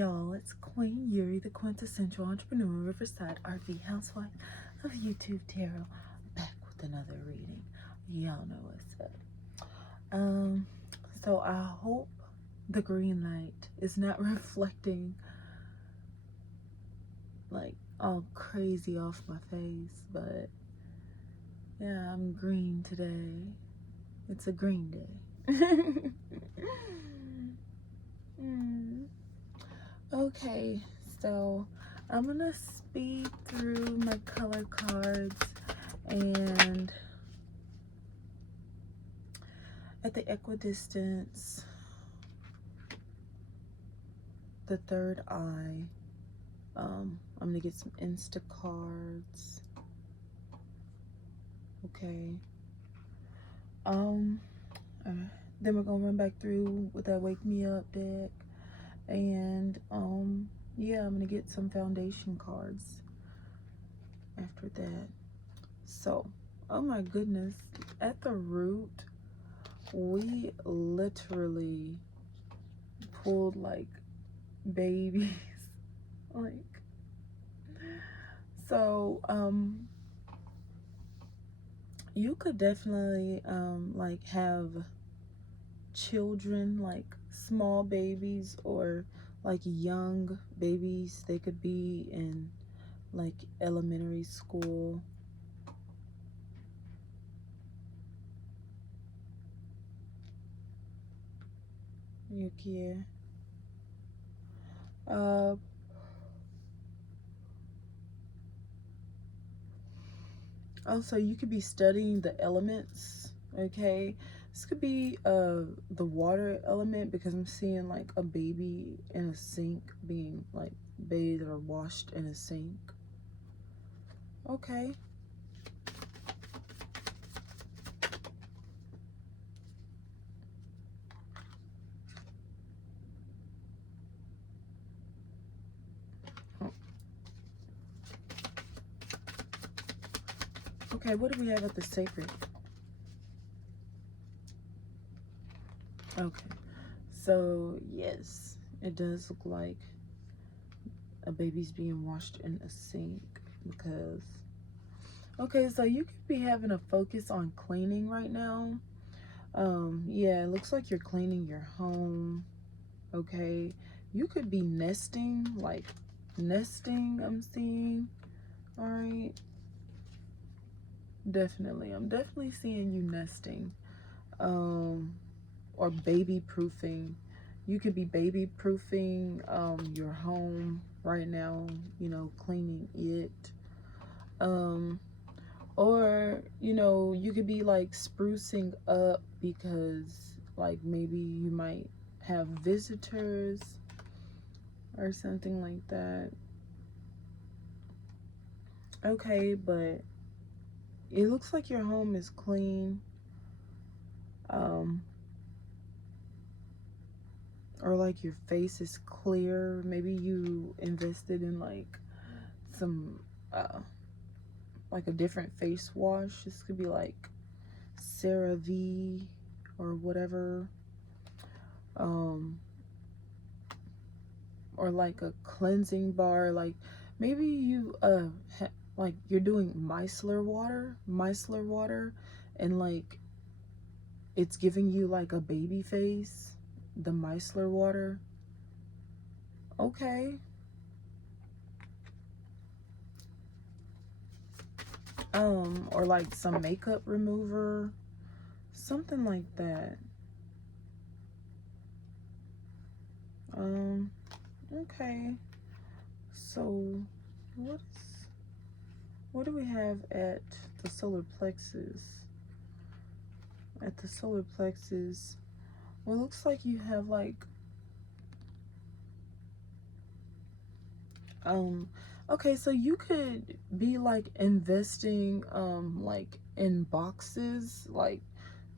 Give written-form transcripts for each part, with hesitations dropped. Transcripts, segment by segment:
y'all? It's Queen Yuri, the quintessential entrepreneur, Riverside RV housewife of YouTube Tarot, back with another reading. Y'all know what's up. So I hope the green light is not reflecting like all crazy off my face, but yeah, I'm green today. It's a green day. Okay, so I'm gonna speed through my color cards, and at the equidistance, the third eye, I'm gonna get some Insta cards. Okay. Then we're gonna run back through with that Wake Me Up deck, and yeah, I'm gonna get some foundation cards after that. So, oh my goodness, at the root, we literally pulled like babies. Like, so you could definitely like have children, like small babies or like young babies. They could be in like elementary school. Yuki. Also, you could be studying the elements, okay? This could be the water element, because I'm seeing like a baby in a sink being like bathed or washed in a sink. Okay. Okay, what do we have at the sacred? Okay, so yes, it does look like a baby's being washed in a sink, because okay, so you could be having a focus on cleaning right now. Yeah, it looks like you're cleaning your home. Okay, you could be nesting, like nesting, I'm seeing. All right, definitely, I'm definitely seeing you nesting, or baby proofing. You could be baby proofing your home right now, you know, cleaning it. Or, you know, you could be like sprucing up, because like maybe you might have visitors or something like that. Okay, but it looks like your home is clean. Or like your face is clear. Maybe you invested in like some like a different face wash. This could be like CeraVe or whatever. Or like a cleansing bar. Like maybe you like you're doing micellar water, and like it's giving you like a baby face, the micellar water. Okay. Or like some makeup remover, something like that. Okay. So what do we have at the solar plexus? At the solar plexus, well, it looks like you have like okay, so you could be like investing like in boxes, like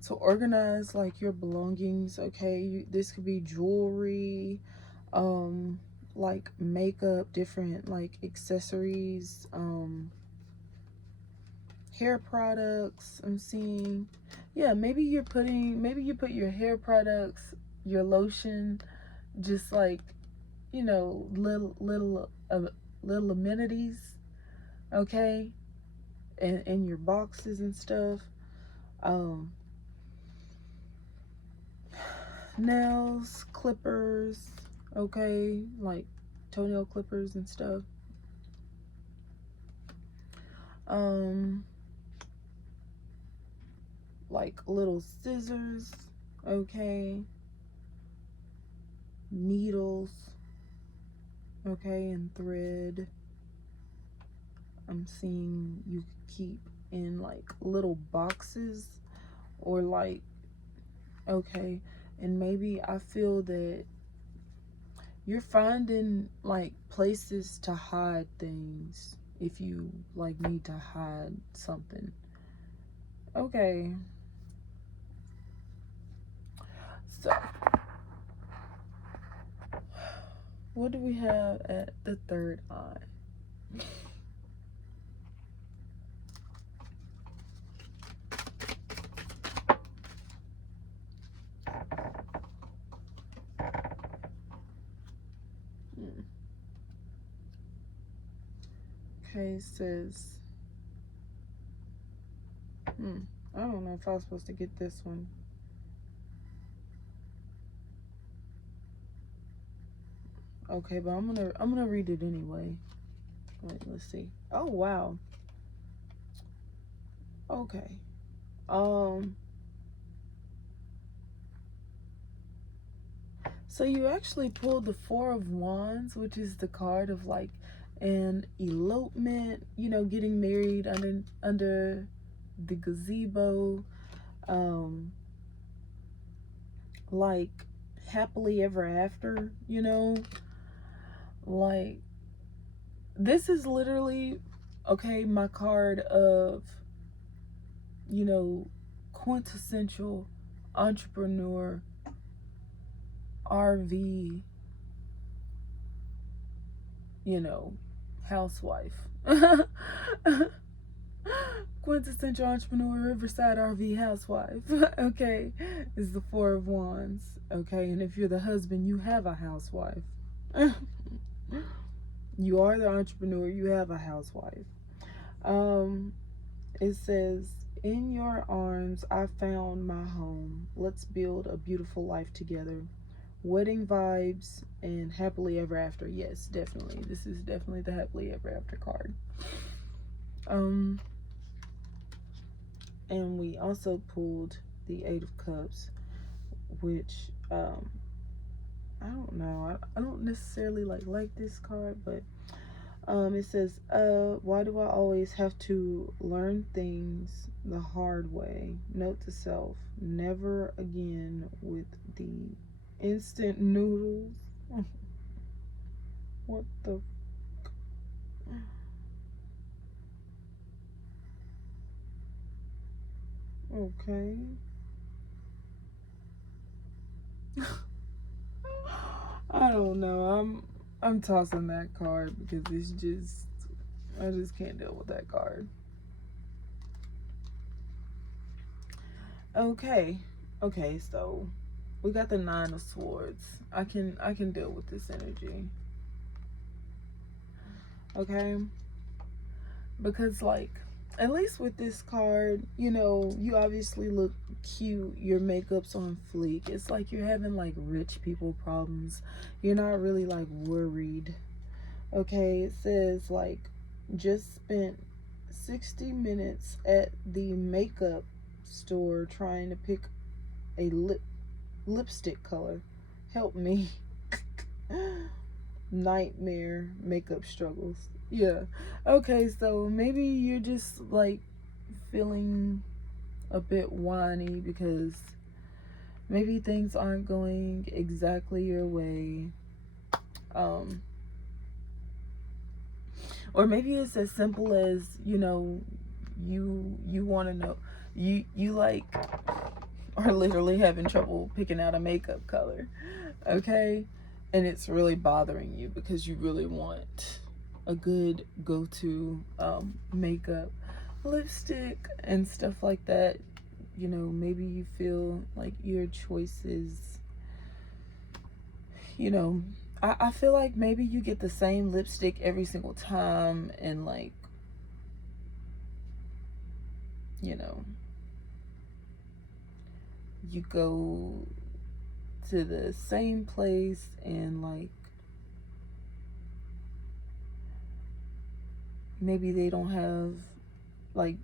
to organize like your belongings. Okay, this could be jewelry, like makeup, different like accessories, hair products. I'm seeing, yeah, maybe you put your hair products, your lotion, just like you know, little amenities, okay, in your boxes and stuff. Um, Nails, clippers, okay, like toenail clippers and stuff. Um, like little scissors, okay, needles, okay, and thread. I'm seeing you keep in like little boxes or like, okay, and maybe I feel that you're finding like places to hide things if you like need to hide something. Okay. So, what do we have at the third eye? Okay, it says, I don't know if I was supposed to get this one. Okay, but I'm gonna read it anyway. Wait, let's see. Oh wow. Okay. So you actually pulled the Four of Wands, which is the card of like an elopement, you know, getting married under the gazebo, like happily ever after, you know, like this is literally, okay, my card of, you know, quintessential entrepreneur, RV, you know, housewife. Quintessential entrepreneur, Riverside RV housewife. Okay, is the Four of Wands. Okay, and if you're the husband, you have a housewife. You are the entrepreneur, you have a housewife. It says, in your arms, I found my home. Let's build a beautiful life together. Wedding vibes and happily ever after. Yes, definitely. This is definitely the happily ever after card. And we also pulled the Eight of Cups, which I don't know. I don't necessarily like this card, but it says, why do I always have to learn things the hard way? Note to self, never again with the instant noodles. What the? Okay. I don't know. I'm tossing that card because it's just, I just can't deal with that card. Okay. Okay, so we got the Nine of Swords. I can deal with this energy. Okay? Because like, at least with this card, you know, you obviously look cute. Your makeup's on fleek. It's like you're having like rich people problems. You're not really like worried. Okay, it says like, just spent 60 minutes at the makeup store trying to pick a lipstick color. Help me. Nightmare makeup struggles. Yeah. Okay, so maybe you're just like feeling a bit whiny because maybe things aren't going exactly your way. Or maybe it's as simple as, you know, you want to know, you like are literally having trouble picking out a makeup color. Okay? And it's really bothering you because you really want a good go-to makeup, lipstick and stuff like that. You know, maybe you feel like your choices, you know, I feel like maybe you get the same lipstick every single time, and like, you know, you go to the same place, and like, maybe they don't have like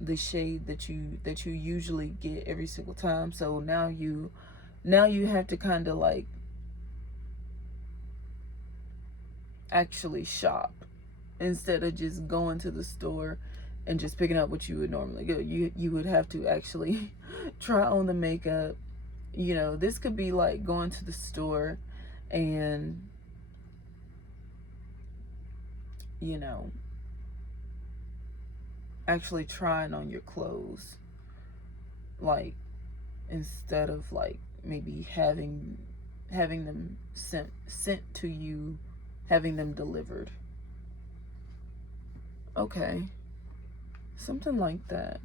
the shade that you usually get every single time. So now you have to kind of like actually shop instead of just going to the store and just picking up what you would normally go. You would have to actually try on the makeup. You know, this could be like going to the store and, you know, actually trying on your clothes, like, instead of like maybe having them sent to you, having them delivered. Okay, something like that.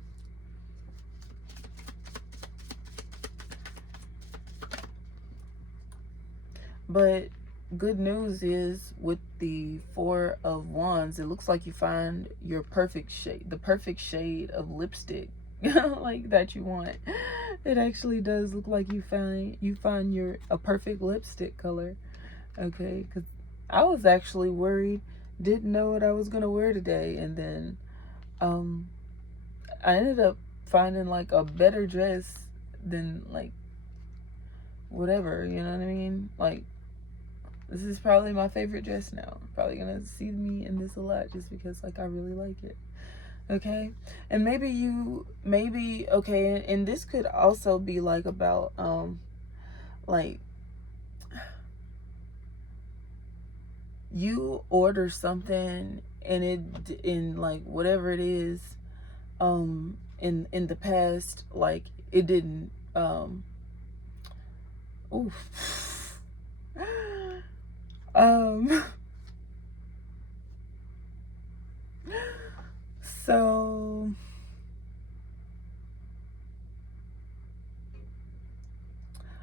But good news is, with the Four of Wands, it looks like you find your perfect shade, the perfect shade of lipstick like that you want. It actually does look like you find your a perfect lipstick color. Okay, because I was actually worried, didn't know what I was gonna wear today, and then I ended up finding like a better dress than like whatever, you know what I mean? Like, this is probably my favorite dress now. Probably gonna see me in this a lot just because like I really like it. Okay, and maybe okay, and this could also be like about like, you order something and in like whatever it is, in the past, like it didn't oof um so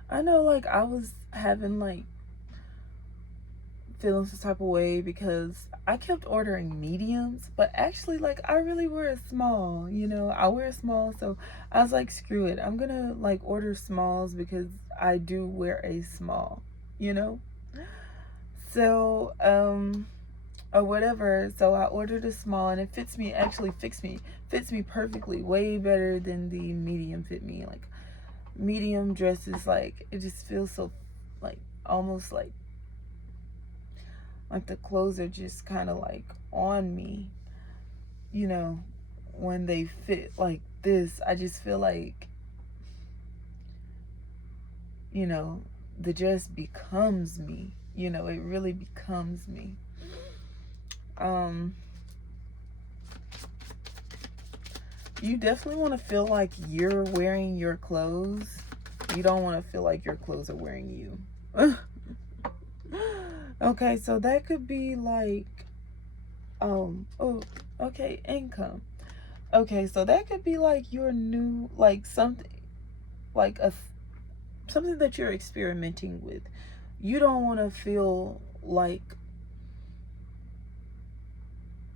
I know, like, I was having like feeling some type of way because I kept ordering mediums, but actually, like, I really wear a small, you know, I wear a small. So I was like, screw it, I'm gonna like order smalls because I do wear a small, you know. So or whatever, so I ordered a small, and it fits me, actually fits me perfectly, way better than the medium fit me. Like, medium dresses, like, it just feels so like almost like the clothes are just kind of like on me, you know. When they fit like this, I just feel like, you know, the dress becomes me, you know, it really becomes me. You definitely want to feel like you're wearing your clothes. You don't want to feel like your clothes are wearing you. Okay, so that could be like, oh, okay, income. Okay, so that could be like your new, like something, like something that you're experimenting with. You don't want to feel like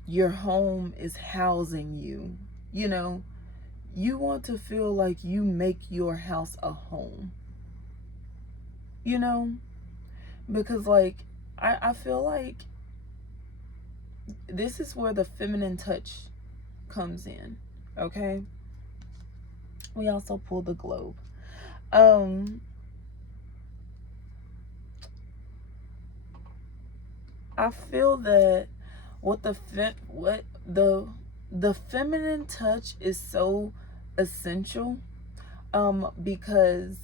your home is housing you, you know. You want to feel like you make your house a home, you know, because like I feel like this is where the feminine touch comes in. Okay, we also pull the globe. I feel that what the feminine touch is so essential, because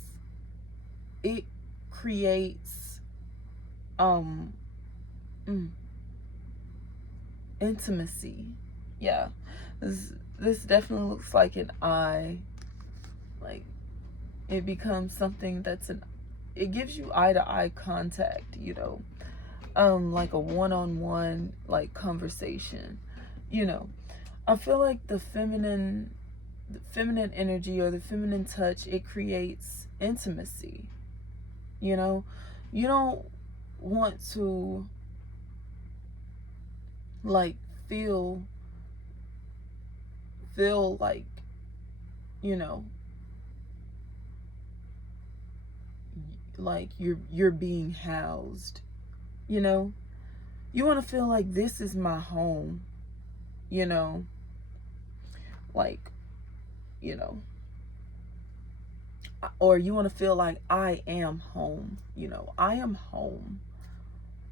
it creates mm, intimacy. Yeah, this definitely looks like an eye. Like, it becomes something it gives you eye to eye contact, you know. Like a one-on-one like conversation, you know. I feel like the feminine energy, or the feminine touch, it creates intimacy, you know. You don't want to like feel like, you know, like you're being housed, you know? You want to feel like this is my home, you know? Like, you know, or you want to feel like I am home, you know? I am home.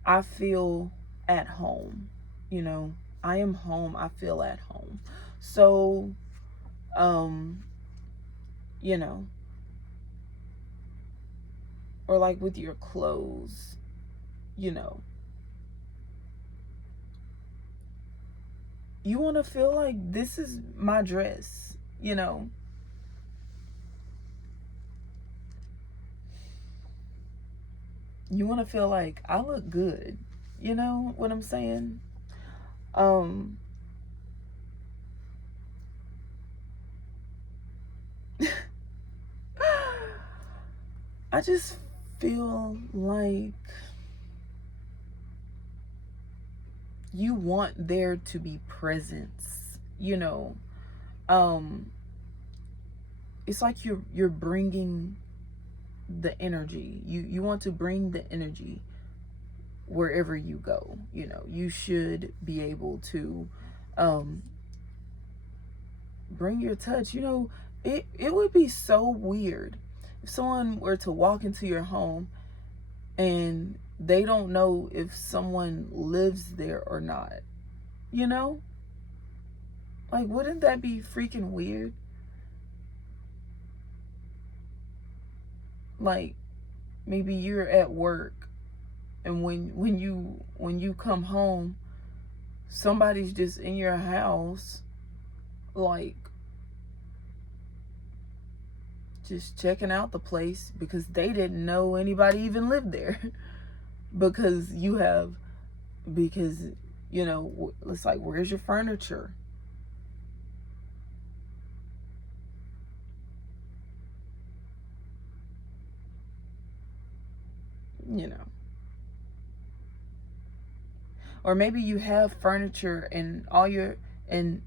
I feel at home, you know? I am home. I feel at home. So, you know, or like with your clothes, you know, you want to feel like this is my dress, you know. You want to feel like I look good, you know what I'm saying? um I just feel like you want there to be presence, you know. um it's like you're bringing the energy. You want to bring the energy wherever you go, you know. You should be able to um bring your touch, you know. It would be so weird if someone were to walk into your home and they don't know if someone lives there or not, you know. Like, wouldn't that be freaking weird? Like, maybe you're at work, and when you come home, somebody's just in your house, like, just checking out the place because they didn't know anybody even lived there. because you have because you know, it's like, where's your furniture? You know. Or maybe you have furniture and all your and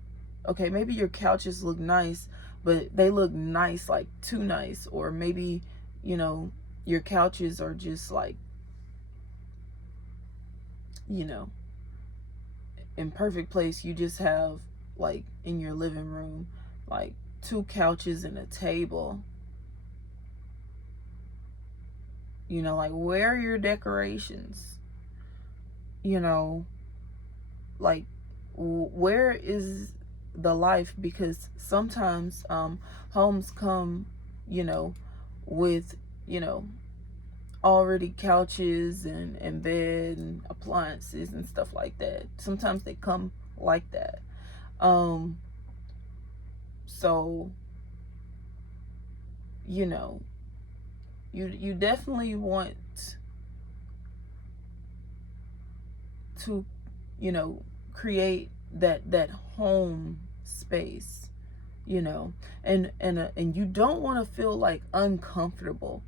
okay, maybe your couches look nice, but they look nice, like too nice. Or maybe, you know, your couches are just like, you know, in perfect place. You just have, like, in your living room, like two couches and a table. You know, like, where are your decorations? You know, like, where is the life? Because sometimes homes come, you know, with, you know, already couches and bed and appliances and stuff like that. Sometimes they come like that. um so, you know, you definitely want to, you know, create that home space, you know. And you don't want to feel like uncomfortable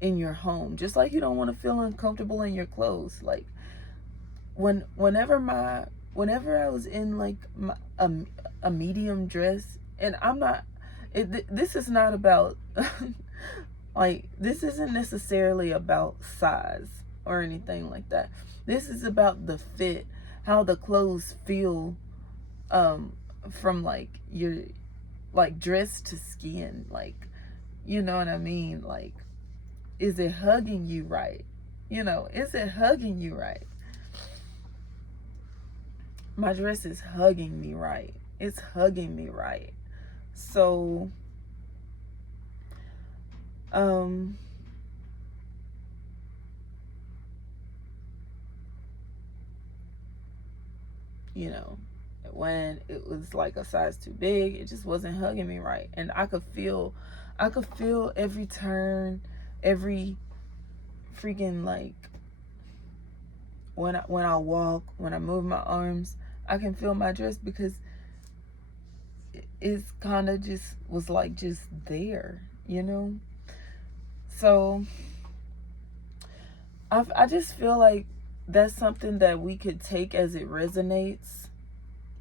in your home, just like you don't want to feel uncomfortable in your clothes. Like, whenever I was in like a medium dress, and I'm not this is not about like, this isn't necessarily about size or anything like that. This is about the fit, how the clothes feel, um from like your, like, dress to skin, like, you know what I mean? Like, is it hugging you right? You know, is it hugging you right? My dress is hugging me right. It's hugging me right. So, um, you know, when it was like a size too big, it just wasn't hugging me right. And I could feel every turn, every freaking, like, when I walk, when I move my arms, I can feel my dress because it's kind of just was like just there, you know? So, I just feel like that's something that we could take as it resonates.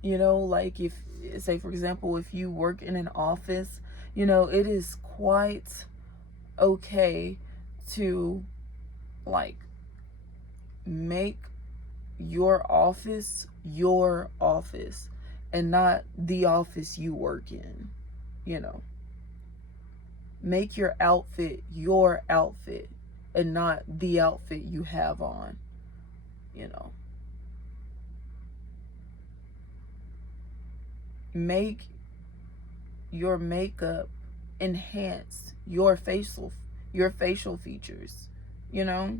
You know, like if, say for example, if you work in an office, you know, it is quite okay to like make your office and not the office you work in. You know, make your outfit and not the outfit you have on. You know, make your makeup enhance your facial features. You know,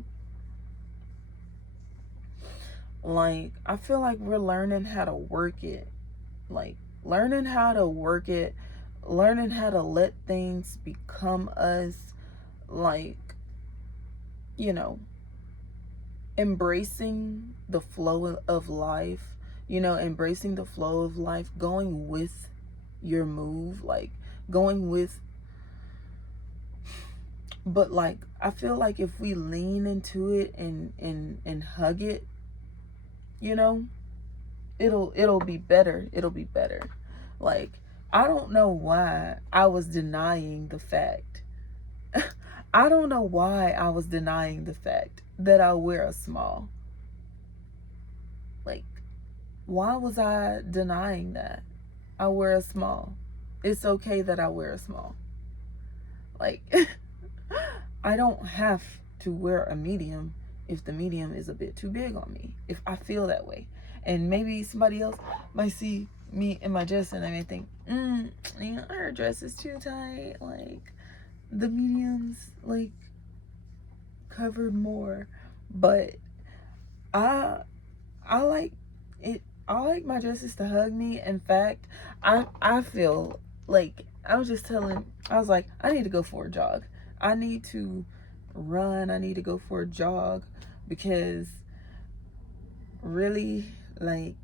like I feel like we're learning how to work it, like learning how to work it, learning how to let things become us, like, you know, embracing the flow of life, you know, embracing the flow of life, going with your move, like going with, but like I feel like if we lean into it and hug it, you know, it'll be better. It'll be better. Like I don't know why I was denying the fact. I don't know why I was denying the fact that I wear a small. Like why was I denying that? I wear a small. It's okay that I wear a small. Like I don't have to wear a medium if the medium is a bit too big on me. If I feel that way. And maybe somebody else might see me in my dress and they may think, you know, her dress is too tight. Like the mediums like covered more. But I like it. I like my dresses to hug me. In fact, I feel like I was just telling. I was like, I need to go for a jog. I need to run. I need to go for a jog because really, like,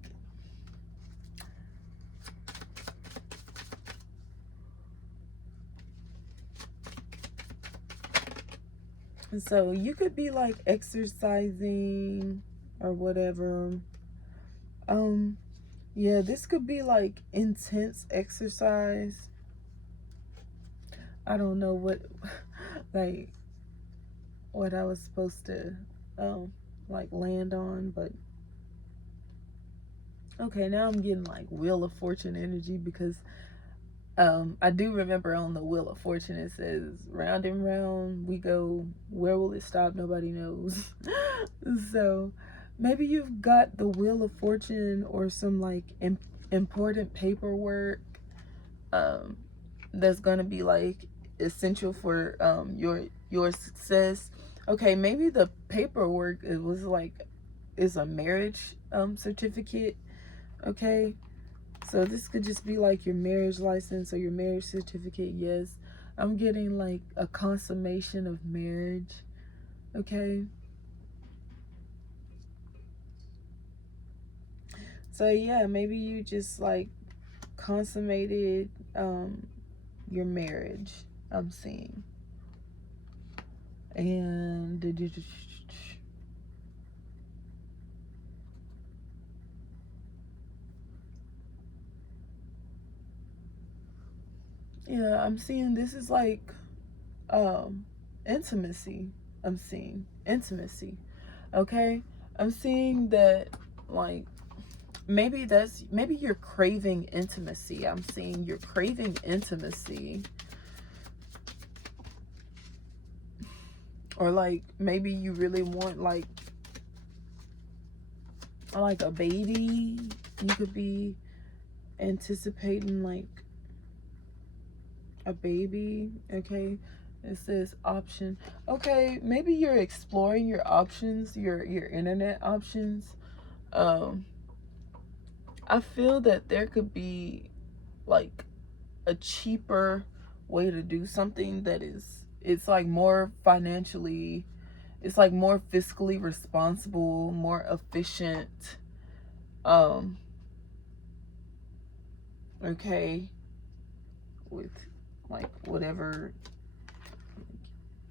so you could be like exercising or whatever. Yeah, this could be like intense exercise. I don't know what like what I was supposed to like land on, but okay, now I'm getting like Wheel of Fortune energy because I do remember on the Wheel of Fortune it says round and round we go, where will it stop? Nobody knows. So maybe you've got the Wheel of Fortune or some like important paperwork that's gonna be like essential for your success. Okay, maybe the paperwork it was like is a marriage certificate. Okay, so this could just be like your marriage license or your marriage certificate. Yes, I'm getting like a consummation of marriage. Okay, so yeah, maybe you just like consummated your marriage, I'm seeing. And yeah, I'm seeing this is like intimacy. I'm seeing intimacy. Okay, I'm seeing that like maybe you're craving intimacy. I'm seeing you're craving intimacy, or like maybe you really want like a baby. You could be anticipating like a baby. Okay, it says option. Okay, maybe you're exploring your options, your internet options. um I feel that there could be like a cheaper way to do something that is, it's like more financially, it's like more fiscally responsible, more efficient. um okay, with like whatever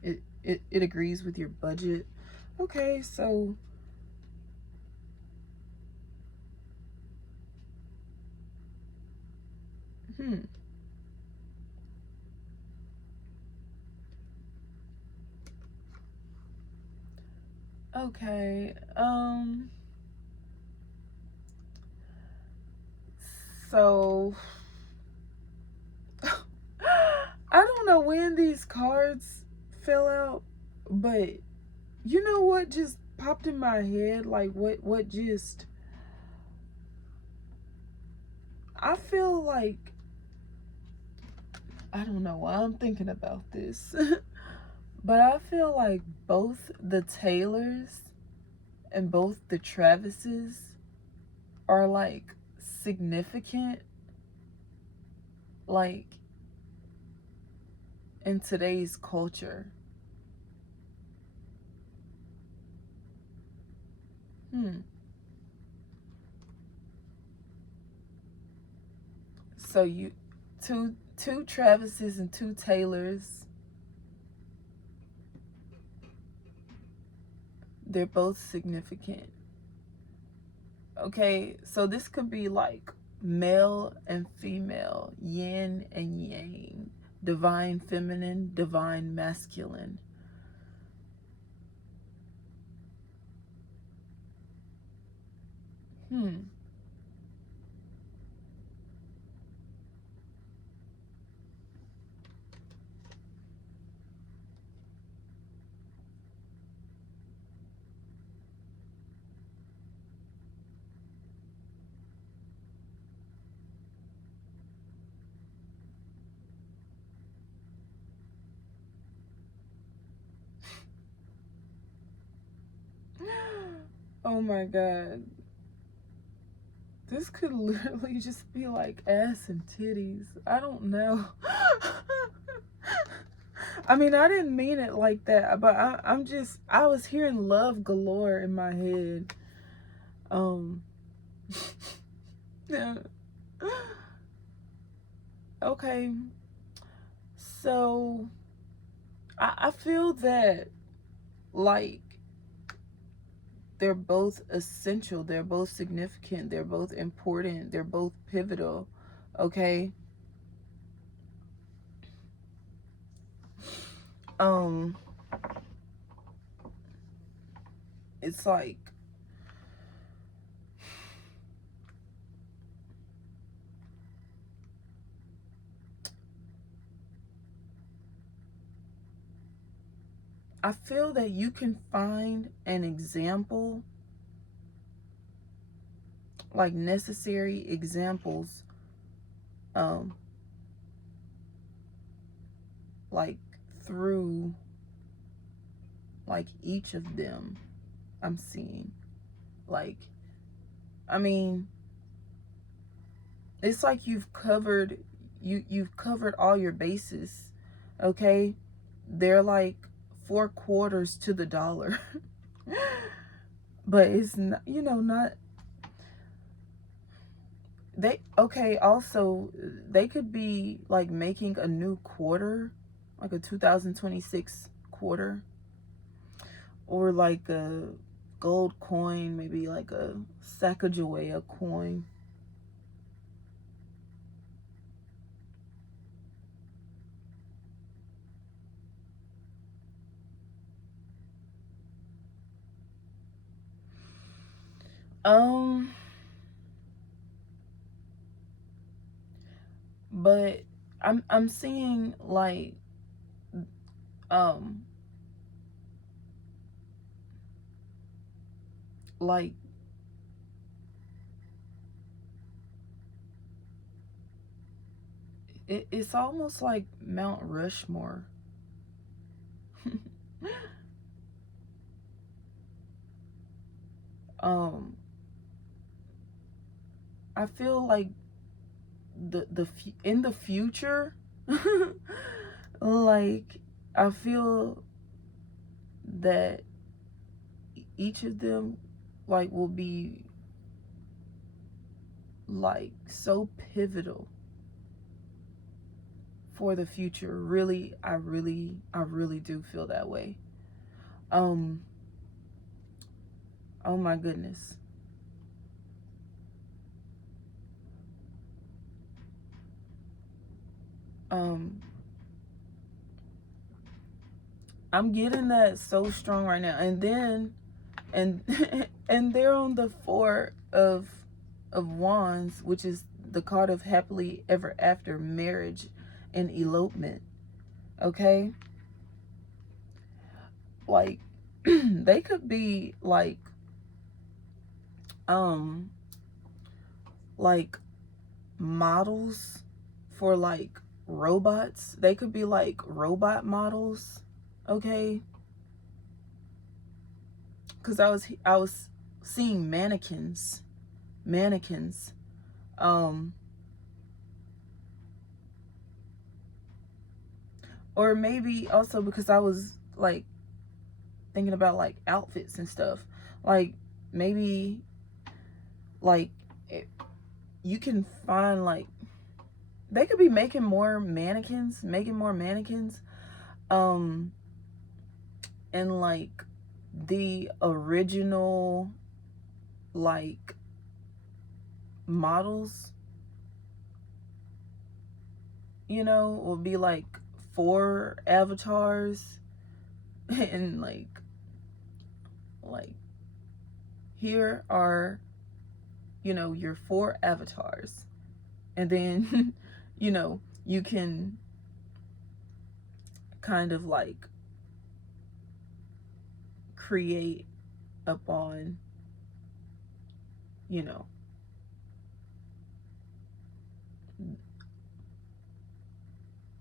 it agrees with your budget. Okay, so hmm. Okay. So I don't know when these cards fell out, but you know what just popped in my head? Like what just I feel like I don't know why I'm thinking about this. But I feel like both the Taylors and both the Travises are like significant, like in today's culture. Hmm. So you two Travises and two Taylors, they're both significant. Okay, so this could be like male and female, yin and yang, divine feminine, divine masculine. Hmm. Oh my god. This could literally just be like ass and titties. I don't know. I mean, I didn't mean it like that, but I was hearing love galore in my head. Um, yeah. Okay, so I feel that like they're both essential, they're both significant, they're both important, they're both pivotal. Okay. Um, it's like I feel that you can find an example, like necessary examples, um, like through like each of them I'm seeing. Like, I mean, it's like you've covered all your bases. Okay? They're like 4/4 to the dollar. But it's not, not they okay, also they could be like making a new quarter, like a 2026 quarter, or like a gold coin, maybe like a Sacagawea coin. Um, but I'm seeing um like it's almost like Mount Rushmore. um I feel like in the future, like I feel that each of them like will be like so pivotal for the future. Really, I really do feel that way. um Oh my goodness. I'm getting that so strong right now. And then and and they're on the Four of Wands, which is the card of happily ever after, marriage and elopement. Okay? Like they could be like models for like robots. They could be like robot models. Okay? Cuz I was seeing mannequins. Um or maybe also because I was like thinking about like outfits and stuff. Like maybe like it, you can find like they could be making more mannequins, um and like the original like models, will be like 4 avatars and like here are your 4 avatars, and then you can kind of like create upon you know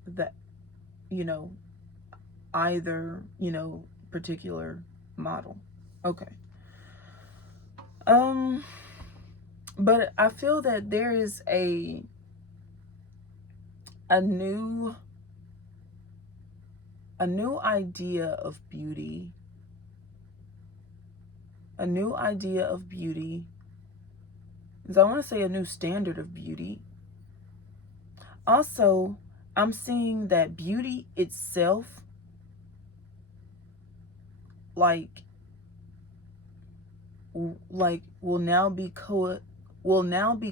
that either particular model. Okay. But I feel that there is a new idea of beauty, I want to say a new standard of beauty. Also, I'm seeing that beauty itself like will now be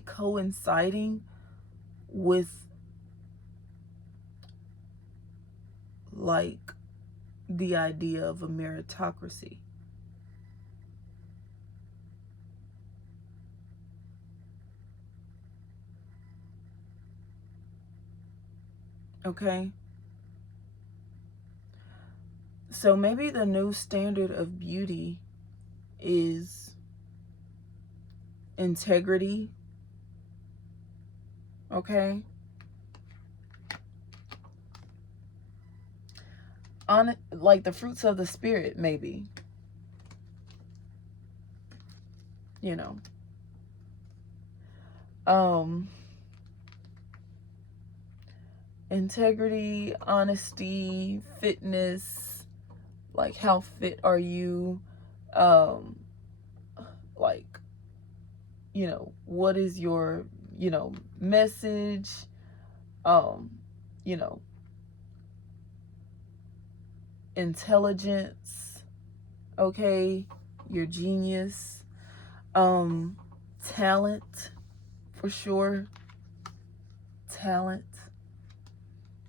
coinciding with like the idea of a meritocracy. Okay? So maybe the new standard of beauty is integrity. Okay? On like the fruits of the spirit, maybe. You know. Integrity, honesty, fitness, like how fit are you? Like, what is your, message? You know, intelligence, okay, your genius, talent, for sure, talent,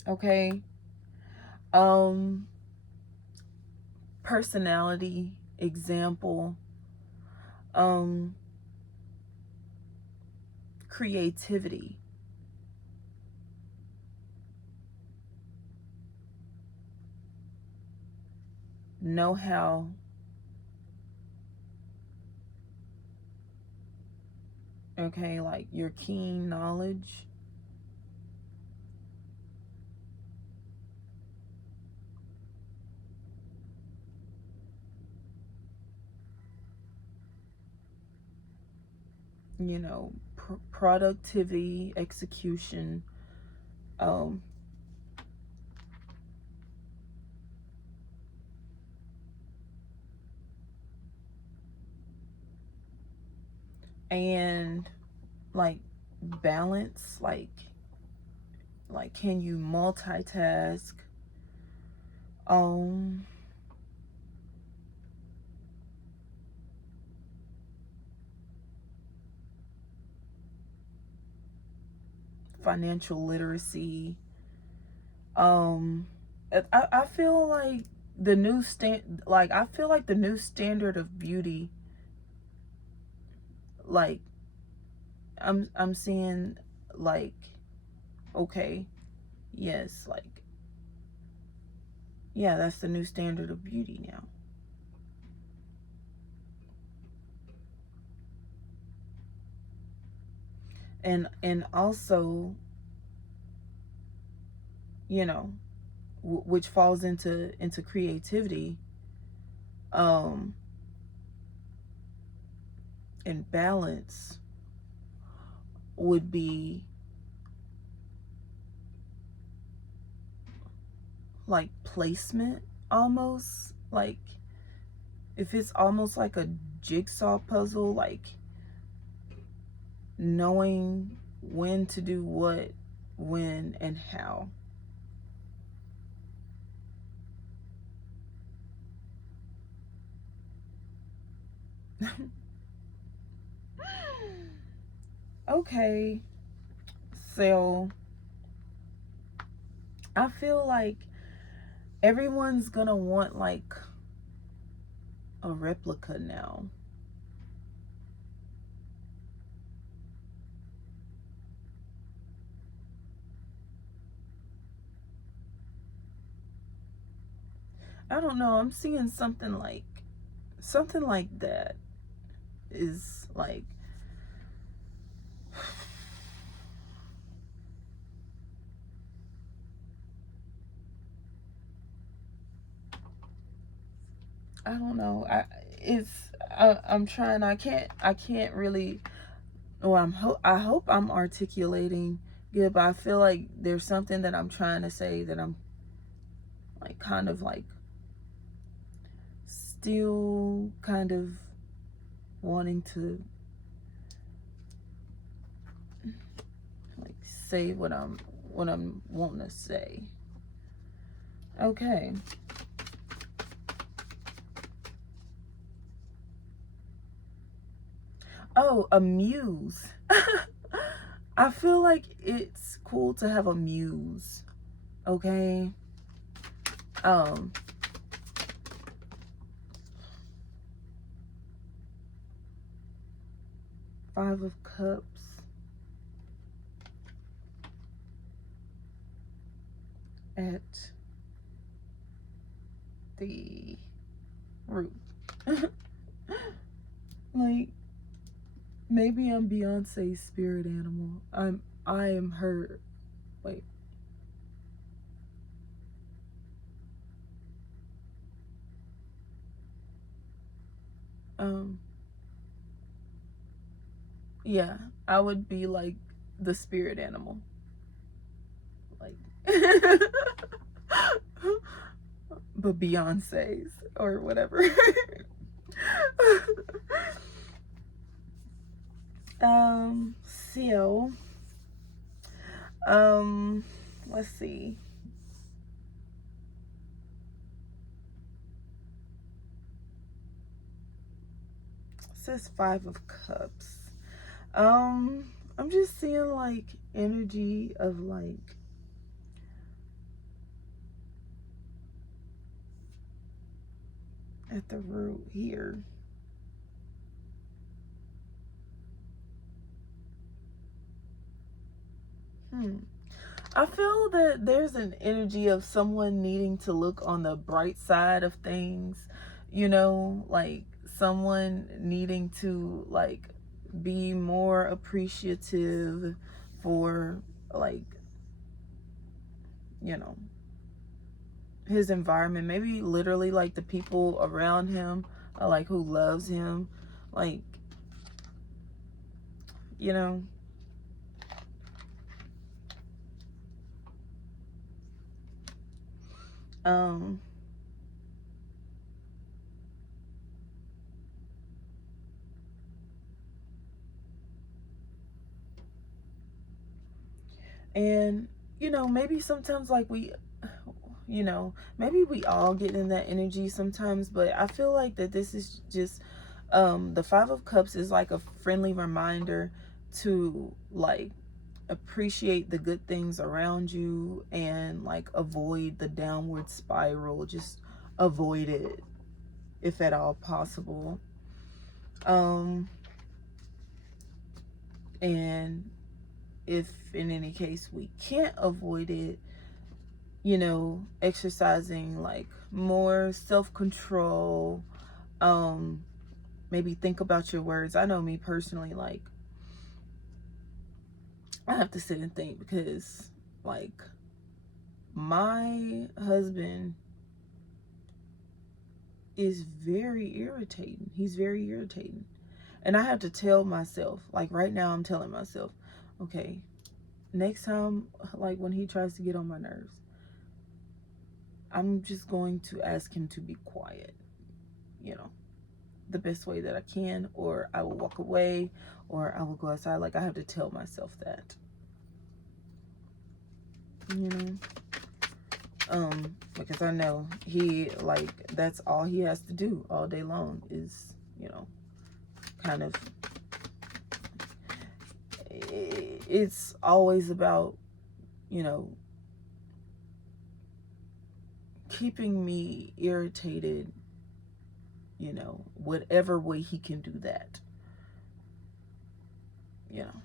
okay, personality, example, creativity, know-how, okay, like your keen knowledge, productivity, execution, um, and like balance, like can you multitask, um financial literacy. I feel like the new I feel like the new standard of beauty, like I'm seeing, like, okay, yes, like, yeah, that's the new standard of beauty now. And also, you know, which falls into creativity, um and balance would be like placement, almost like, if it's almost like a jigsaw puzzle, like knowing when to do what, when, and how. Okay, so I feel like everyone's gonna want like a replica now. I don't know, I'm seeing something like that is like, I don't know. I'm trying. I can't really. Well, I hope I'm articulating good, but I feel like there's something that I'm trying to say that I'm like kind of like still kind of wanting to like say what I'm wanting to say. Okay. Oh, a muse. I feel like it's cool to have a muse. Okay. Um, 5 of Cups at the root. Like, maybe I'm Beyonce's spirit animal. I am her. Wait. Um, yeah, I would be like the spirit animal. Like but Beyonce's or whatever. So let's see. It says 5 of Cups. I'm just seeing like energy of like at the root here. I feel that there's an energy of someone needing to look on the bright side of things, like someone needing to like be more appreciative for like, you know, his environment, maybe literally like the people around him, or like who loves him, like, you know. Um and maybe sometimes like maybe we all get in that energy sometimes, but I feel like that this is just the 5 of Cups is like a friendly reminder to like appreciate the good things around you and like avoid the downward spiral. Just avoid it if at all possible. And if in any case we can't avoid it, you know, exercising like more self-control. Maybe think about your words. I know me personally, like I have to sit and think because like my husband is very irritating. He's very irritating. And I have to tell myself, like right now I'm telling myself, okay, next time, like when he tries to get on my nerves, I'm just going to ask him to be quiet, you know, the best way that I can, or I will walk away, or I will go outside. Like I have to tell myself that, you know, because I know he, like, that's all he has to do all day long is, you know, kind of, it's always about, you know, keeping me irritated, you know, whatever way he can do that, you know.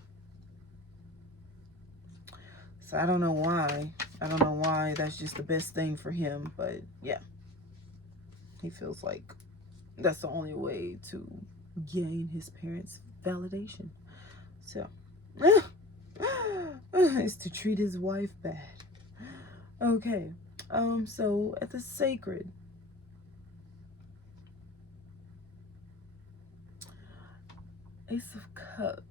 So I don't know why. I don't know why that's just the best thing for him, but yeah. He feels like that's the only way to gain his parents' validation. So, is to treat his wife bad. Okay. So at the sacred, Ace of Cups.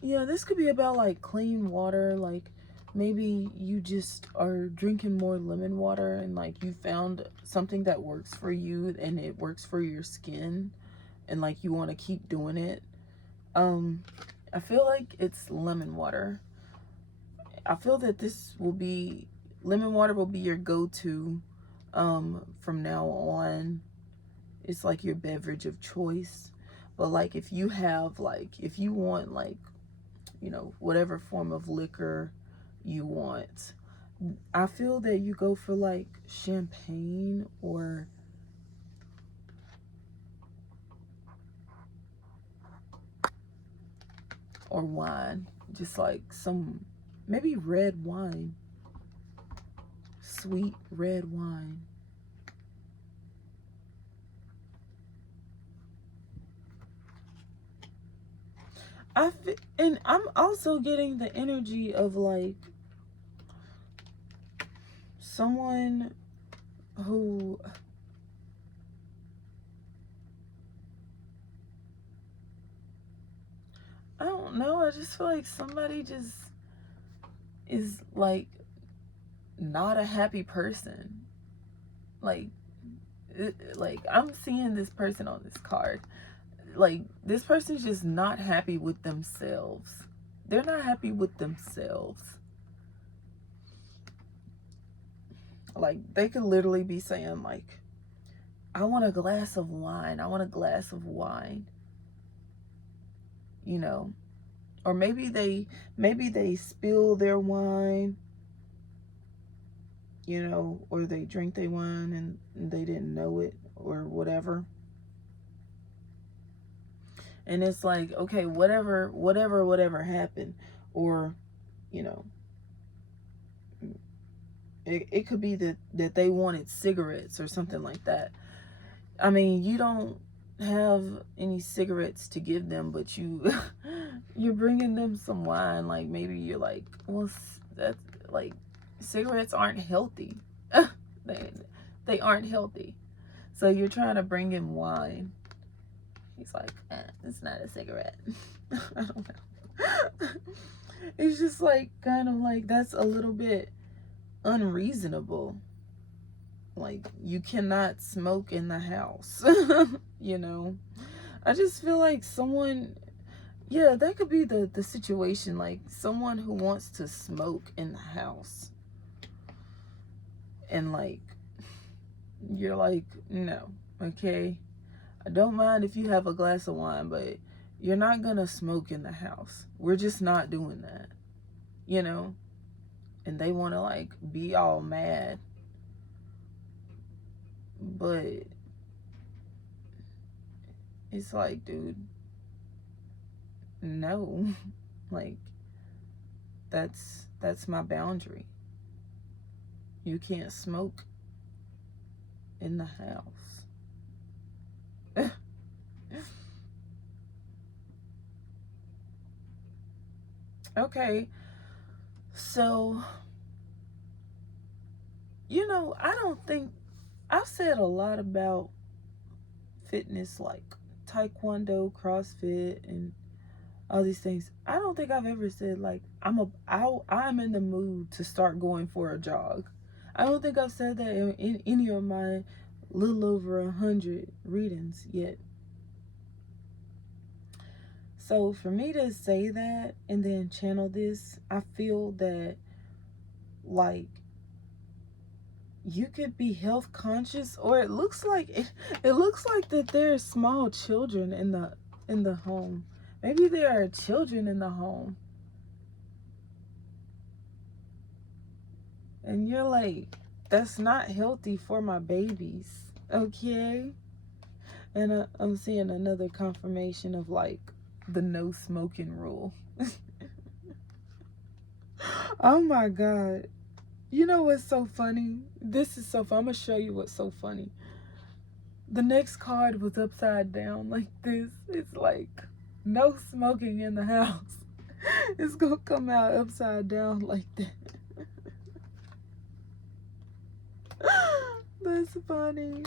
Yeah, this could be about like clean water. Like maybe you just are drinking more lemon water and like you found something that works for you and it works for your skin and like you want to keep doing it. I feel like it's lemon water. I feel that lemon water will be your go-to from now on. It's like your beverage of choice. But like if you want like, you know, whatever form of liquor you want, I feel that you go for like champagne or wine. Just like some, maybe red wine. Sweet red wine. And I'm also getting the energy of like someone who, I don't know, I just feel like somebody just is like not a happy person. Like I'm seeing this person on this card. Like this person's just not happy with themselves. They're not happy with themselves. Like they could literally be saying like, I want a glass of wine. I want a glass of wine. You know, or maybe they spill their wine, you know, or they drink their wine and they didn't know it or whatever. And it's like, okay, whatever happened, or, you know, it could be that they wanted cigarettes or something like that. I mean, you don't have any cigarettes to give them, but you're bringing them some wine. Like maybe you're like, well, that's like, cigarettes aren't healthy. they aren't healthy. So you're trying to bring him wine. He's like, it's not a cigarette. I don't know. It's just like kind of like that's a little bit unreasonable. Like you cannot smoke in the house. You know, I just feel like someone, yeah, that could be the situation. Like someone who wants to smoke in the house and like you're like, no, okay? I don't mind if you have a glass of wine, but you're not gonna smoke in the house. We're just not doing that, you know? And they wanna like be all mad. But it's like, dude, no. Like, that's my boundary. You can't smoke in the house. Okay, so, I don't think I've said a lot about fitness, like taekwondo, CrossFit, and all these things. I don't think I've ever said like I'm in the mood to start going for a jog. I don't think I've said that in any of my little over 100 readings yet. So for me to say that and then channel this, I feel that like you could be health conscious, or it looks like it looks like that there are small children in the home. Maybe there are children in the home. And you're like, that's not healthy for my babies. Okay? And I'm seeing another confirmation of like the no smoking rule. Oh my God. You know what's so funny? This is so fun. I'm going to show you what's so funny. The next card was upside down like this. It's like, no smoking in the house. It's going to come out upside down like that. That's funny.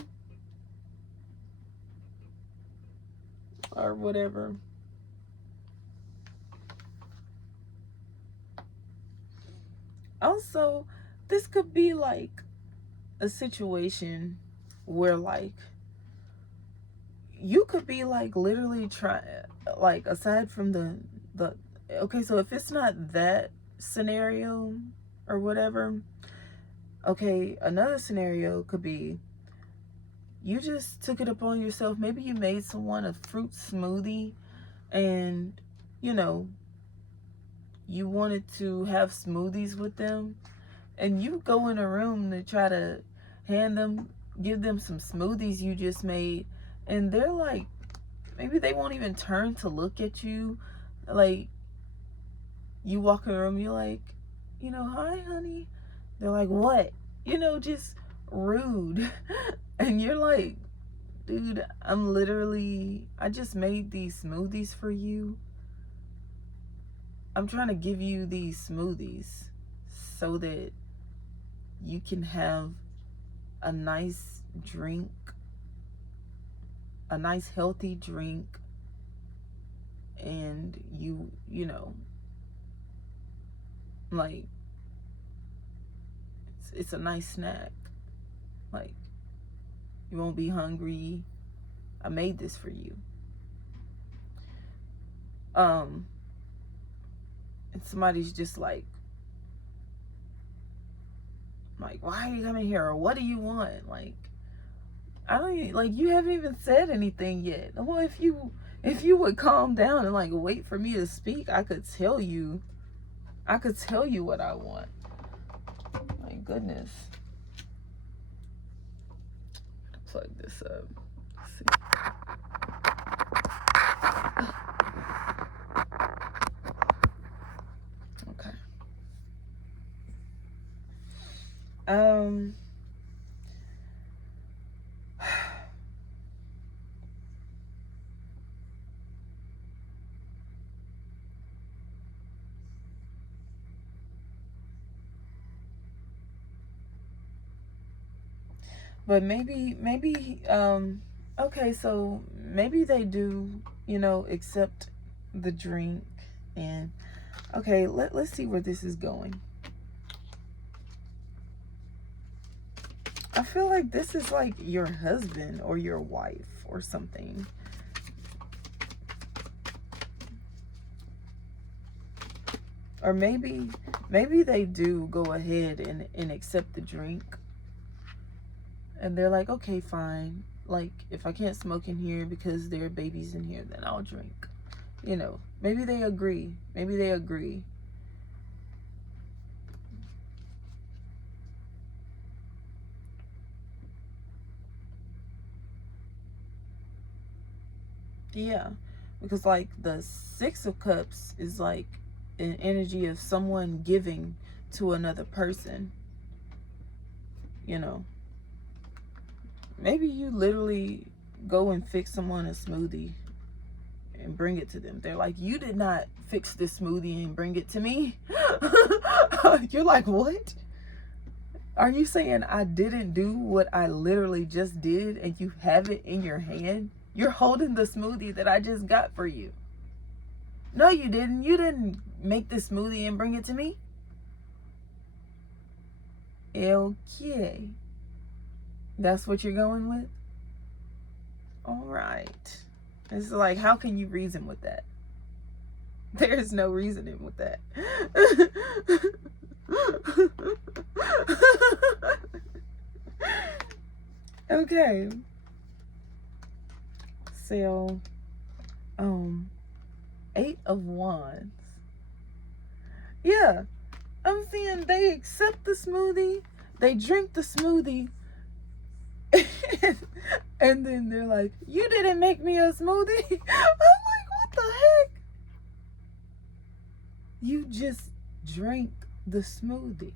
Or whatever. Also, this could be like a situation where like you could be like literally trying, like, aside from the okay, so if it's not that scenario or whatever, okay, another scenario could be you just took it upon yourself. Maybe you made someone a fruit smoothie and you wanted to have smoothies with them, and you go in a room to try to give them some smoothies you just made, and they're like, maybe they won't even turn to look at you. Like, you walk in the room, you're like, hi, honey. They're like, what? Just rude. And you're like, dude, I just made these smoothies for you. I'm trying to give you these smoothies so that you can have a nice drink, a nice healthy drink, and like, it's a nice snack. Like, you won't be hungry. I made this for you. And somebody's just like, why are you coming here? Or what do you want? Like, I don't even, like, you haven't even said anything yet. Well, if you would calm down and like wait for me to speak, I could tell you what I want. My goodness. Plug this up. Let's see. Okay. But maybe, okay, so maybe they do, accept the drink. And okay, let's see where this is going. I feel like this is like your husband or your wife or something. Or maybe they do go ahead and accept the drink. And they're like, okay, fine. Like, if I can't smoke in here because there are babies in here, then I'll drink. You know, maybe they agree. Maybe they agree. Yeah, because like the Six of Cups is like an energy of someone giving to another person. You know, maybe you literally go and fix someone a smoothie and bring it to them. They're like, you did not fix this smoothie and bring it to me. You're like, what? Are you saying I didn't do what I literally just did and you have it in your hand? You're holding the smoothie that I just got for you. No, you didn't. You didn't make the smoothie and bring it to me. Okay. That's what you're going with? All right. It's like, how can you reason with that? There's no reasoning with that. Okay. So, 8 of Wands. Yeah. I'm seeing they accept the smoothie, they drink the smoothie, and then they're like, you didn't make me a smoothie. I'm like, what the heck? You just drank the smoothie.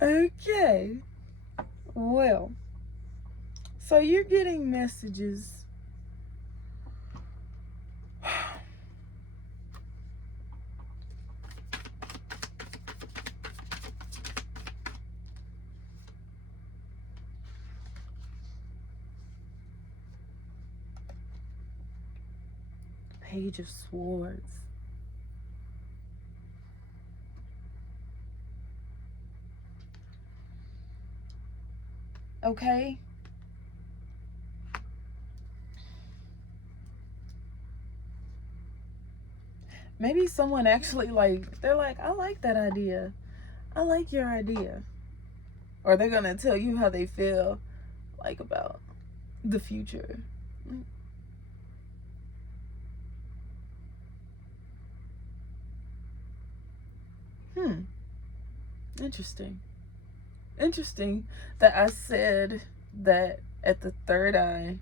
Okay. Well, so you're getting messages. Page of Swords. Okay. Maybe someone actually like, they're like, I like that idea. I like your idea. Or they're gonna tell you how they feel like about the future. Interesting. Interesting that I said that at the third eye.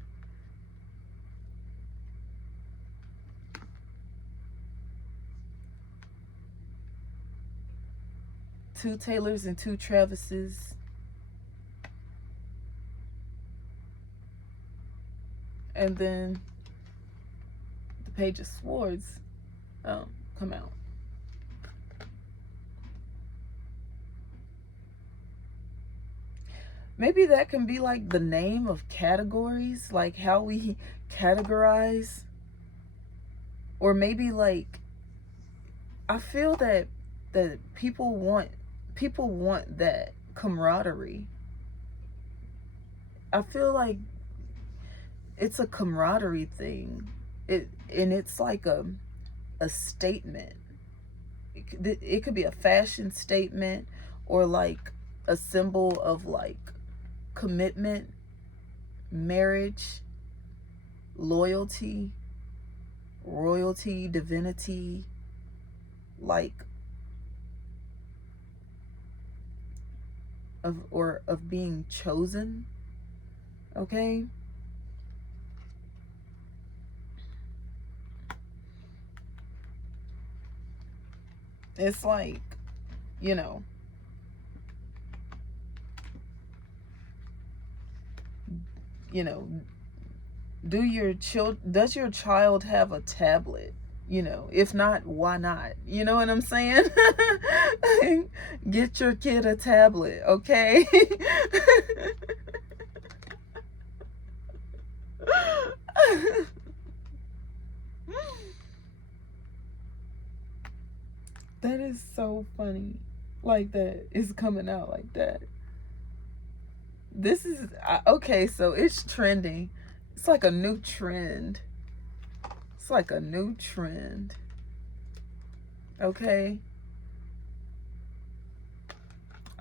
Two Taylors and two Travises. And then the Page of Swords come out. Maybe that can be like the name of categories, like how we categorize. Or maybe like, I feel that people want that camaraderie. I feel like it's a camaraderie thing. And it's like a statement. It could be a fashion statement, or like a symbol of like commitment, marriage, loyalty, royalty, divinity, like of being chosen. Okay. It's like, you know, does your child have a tablet? You know, if not, why not? You know what I'm saying? Get your kid a tablet, okay? That is so funny. Like that is coming out like that. This is okay, so it's trending. It's like a new trend. It's like a new trend. Okay.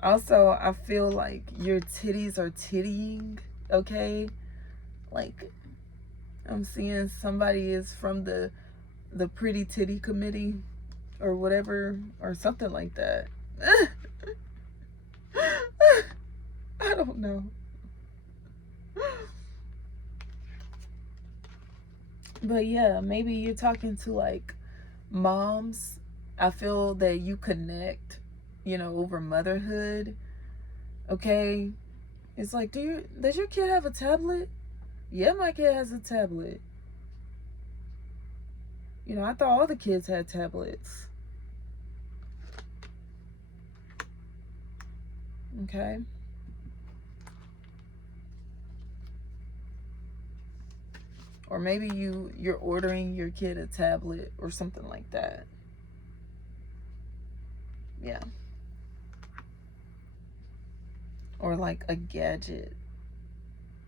Also, I feel like your titties are tittying, okay? Like, I'm seeing somebody is from the pretty titty committee or whatever, or something like that. I don't know. But yeah, maybe you're talking to like moms. I feel that you connect, over motherhood. Okay. It's like, does your kid have a tablet? Yeah, my kid has a tablet. I thought all the kids had tablets. Okay. Or maybe you're ordering your kid a tablet or something like that. Yeah. Or like a gadget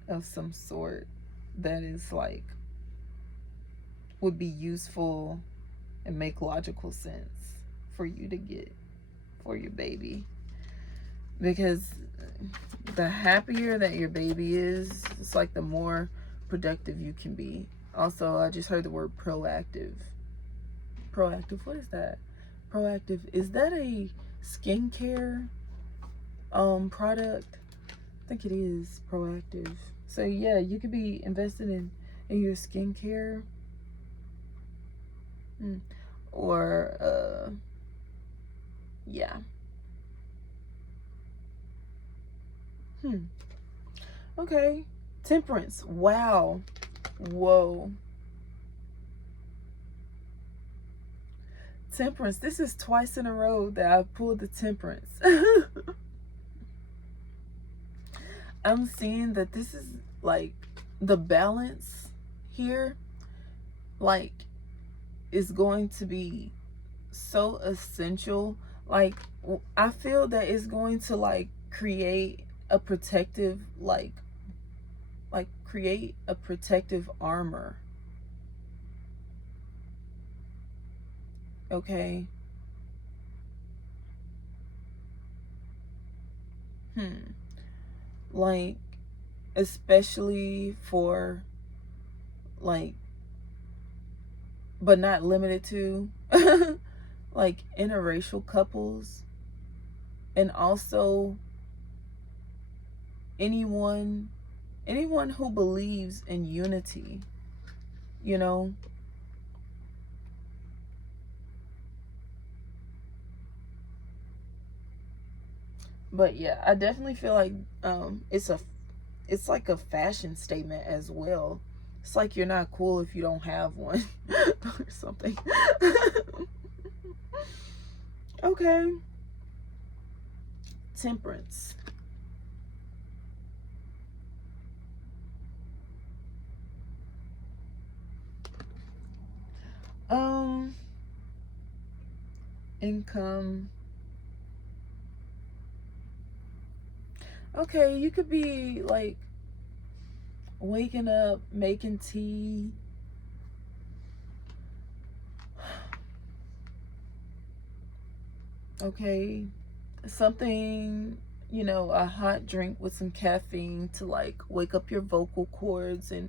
of some sort that is like would be useful and make logical sense for you to get for your baby. Because the happier that your baby is, it's like the more productive you can be. Also, I just heard the word proactive. Proactive, what is that? Proactive, is that a skincare product? I think it is proactive. So yeah, you could be invested in your skincare. Or yeah. Okay. Temperance. Wow. Whoa. Temperance. This is twice in a row that I've pulled the temperance. I'm seeing that this is like the balance here, like, is going to be so essential. Like, I feel that it's going to like create a protective, like create a protective armor. Okay. Like, especially for like, but not limited to like interracial couples, and also anyone who believes in unity, you know. But yeah, I definitely feel like it's like a fashion statement as well. It's like you're not cool if you don't have one or something. Okay. Temperance. Um Income. Okay, you could be like waking up, making tea. Okay. Something, a hot drink with some caffeine to like wake up your vocal cords, and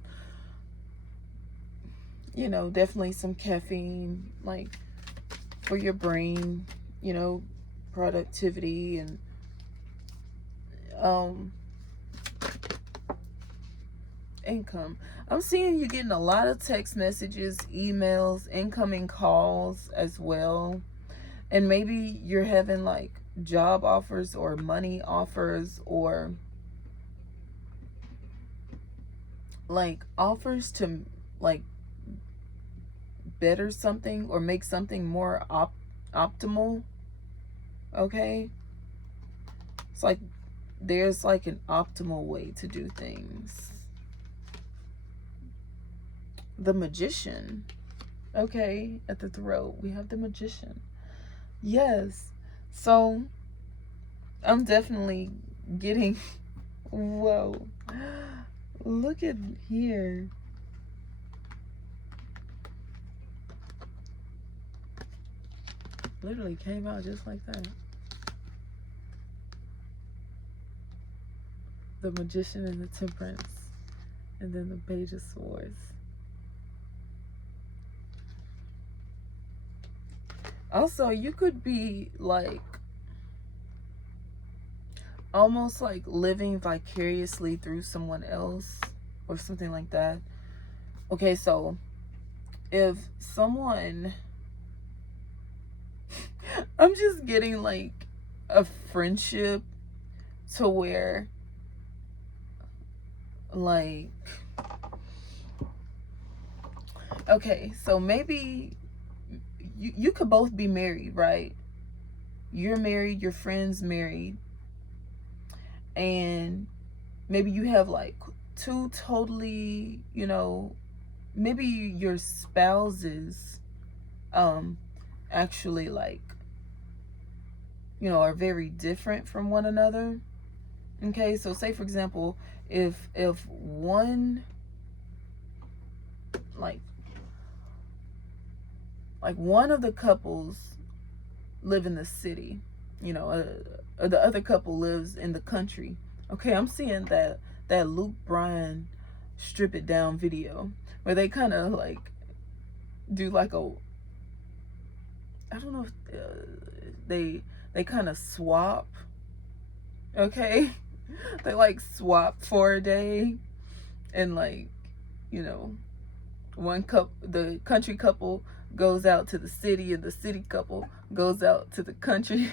definitely some caffeine like for your brain, productivity, and um income. I'm seeing you getting a lot of text messages, emails, incoming calls as well. And maybe you're having like job offers or money offers, or like offers to like better something or make something more optimal. Okay. It's like there's like an optimal way to do things. The Magician. Okay, at the throat we have the Magician. Yes. So I'm definitely getting whoa. Look at here. Literally came out just like that. the Magician and the Temperance, and then the Page of Swords. Also, you could be like almost like living vicariously through someone else or something like that. Okay, so if someone I'm just getting like a friendship to where like, okay, so maybe you could both be married, right? You're married, your friend's married, and maybe you have like two totally, you know, maybe your spouses actually like, you know, are very different from one another. Okay, so say for example, if one like one of the couples live in the city, you know, the other couple lives in the country. Okay, I'm seeing that Luke Bryan Strip It Down video where they kind of like do like a, I don't know if they kind of swap. Okay, they like swap for a day, and like, you know, the country couple goes out to the city, and the city couple goes out to the country.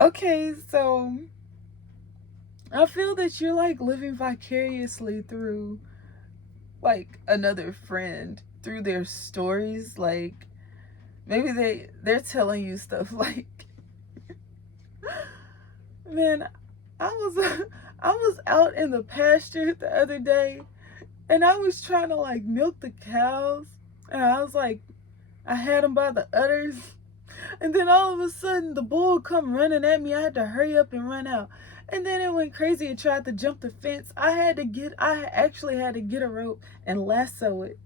Okay, so I feel that you're like living vicariously through like another friend, through their stories. Like maybe they're telling you stuff like, man, I was I was out in the pasture the other day, and I was trying to like milk the cows, and I was like, I had them by the udders, and then all of a sudden the bull come running at me. I had to hurry up and run out, and then it went crazy and tried to jump the fence. I actually had to get a rope and lasso it.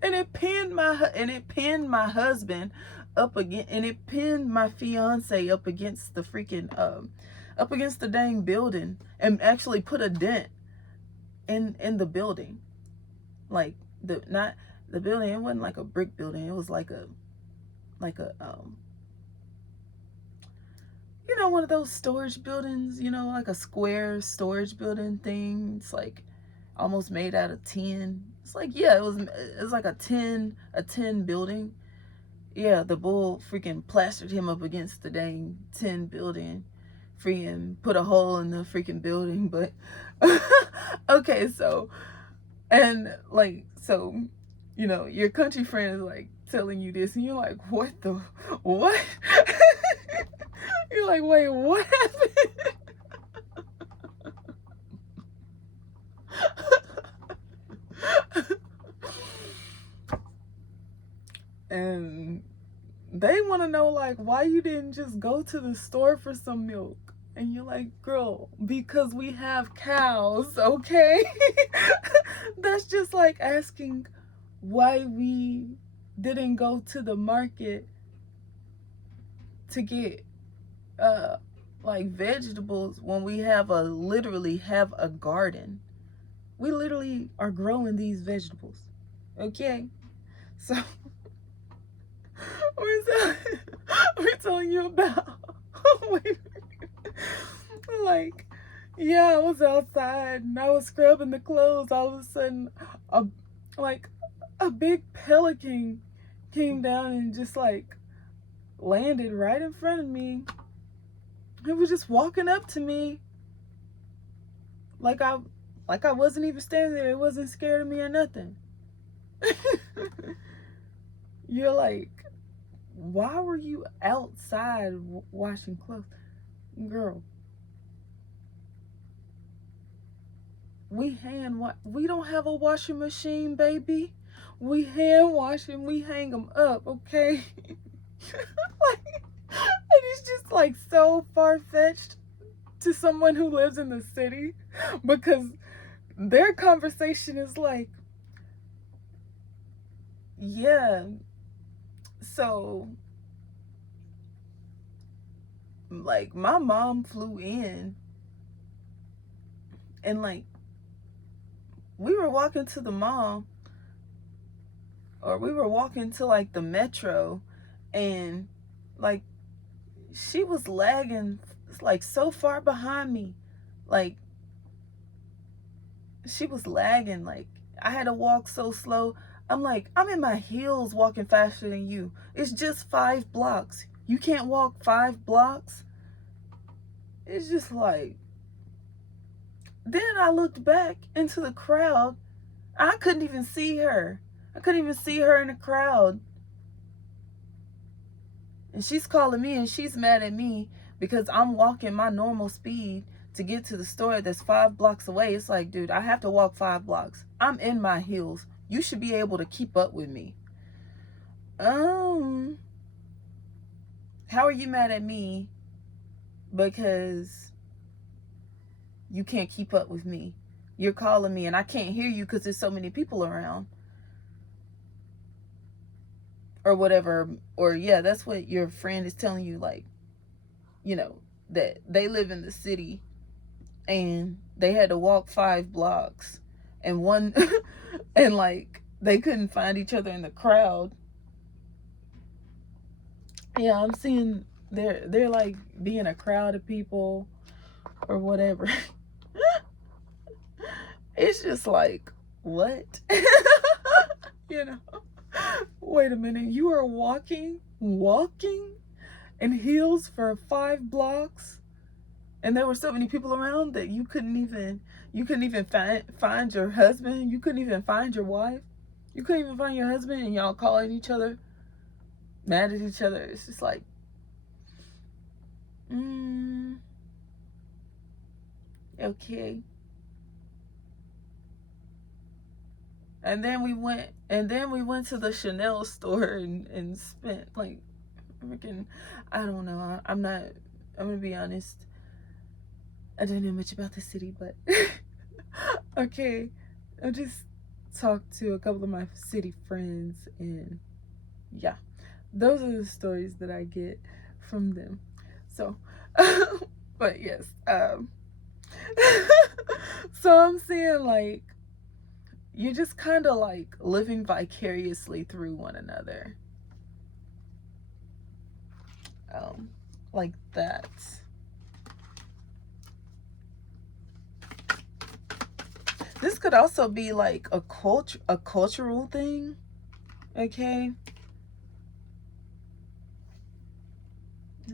And it pinned my husband up against, and it pinned my fiance up against the freaking up against the dang building, and actually put a dent in the building. Like not the building, it wasn't like a brick building, it was like a you know, one of those storage buildings, you know, like a square storage building thing. It's like almost made out of tin. It's like, yeah, it was like a tin building. Yeah, the bull freaking plastered him up against the dang tin building, freaking put a hole in the freaking building. But okay, so, and like, so, you know, your country friend is like telling you this, and you're like, what? You're like, wait, what happened? And they want to know like why you didn't just go to the store for some milk. And you're like, girl, because we have cows, okay? That's just like asking why we didn't go to the market to get like vegetables when we literally have a garden. We literally are growing these vegetables, okay? So we're telling you about like, yeah, I was outside and I was scrubbing the clothes. All of a sudden a big pelican came down and just like landed right in front of me. It was just walking up to me like I wasn't even standing there. It wasn't scared of me or nothing. You're like, why were you outside washing clothes? Girl, we don't have a washing machine, baby. We hand wash and we hang them up, okay? Like, and it's just like so far-fetched to someone who lives in the city, because their conversation is like, yeah, so like my mom flew in, and like we were walking to the mall, or we were walking to like the metro, and like she was lagging like so far behind me. Like she was lagging. Like I had to walk so slow. I'm like, I'm in my heels walking faster than you. It's just 5 blocks. You can't walk 5 blocks. It's just like, then I looked back into the crowd. I couldn't even see her. I couldn't even see her in the crowd. And she's calling me and she's mad at me because I'm walking my normal speed to get to the store that's 5 blocks away. It's like, dude, I have to walk 5 blocks. I'm in my heels. You should be able to keep up with me. How are you mad at me because you can't keep up with me? You're calling me and I can't hear you because there's so many people around. Or whatever. Or yeah, that's what your friend is telling you, like, you know, that they live in the city and they had to walk 5 blocks and one and like they couldn't find each other in the crowd. Yeah, I'm seeing they're like being a crowd of people or whatever. It's just like, what? You know, wait a minute, you are walking in heels for 5 blocks, and there were so many people around that you couldn't even find your husband. You couldn't even find your wife. You couldn't even find your husband, and y'all calling each other, mad at each other. It's just like, okay. And then we went to the Chanel store and spent like freaking, I don't know. I'm gonna be honest. I don't know much about the city, but okay. I just talked to a couple of my city friends, and yeah, those are the stories that I get from them. So, but yes, so I'm seeing like you're just kind of like living vicariously through one another, like that. This could also be like a cultural thing, okay?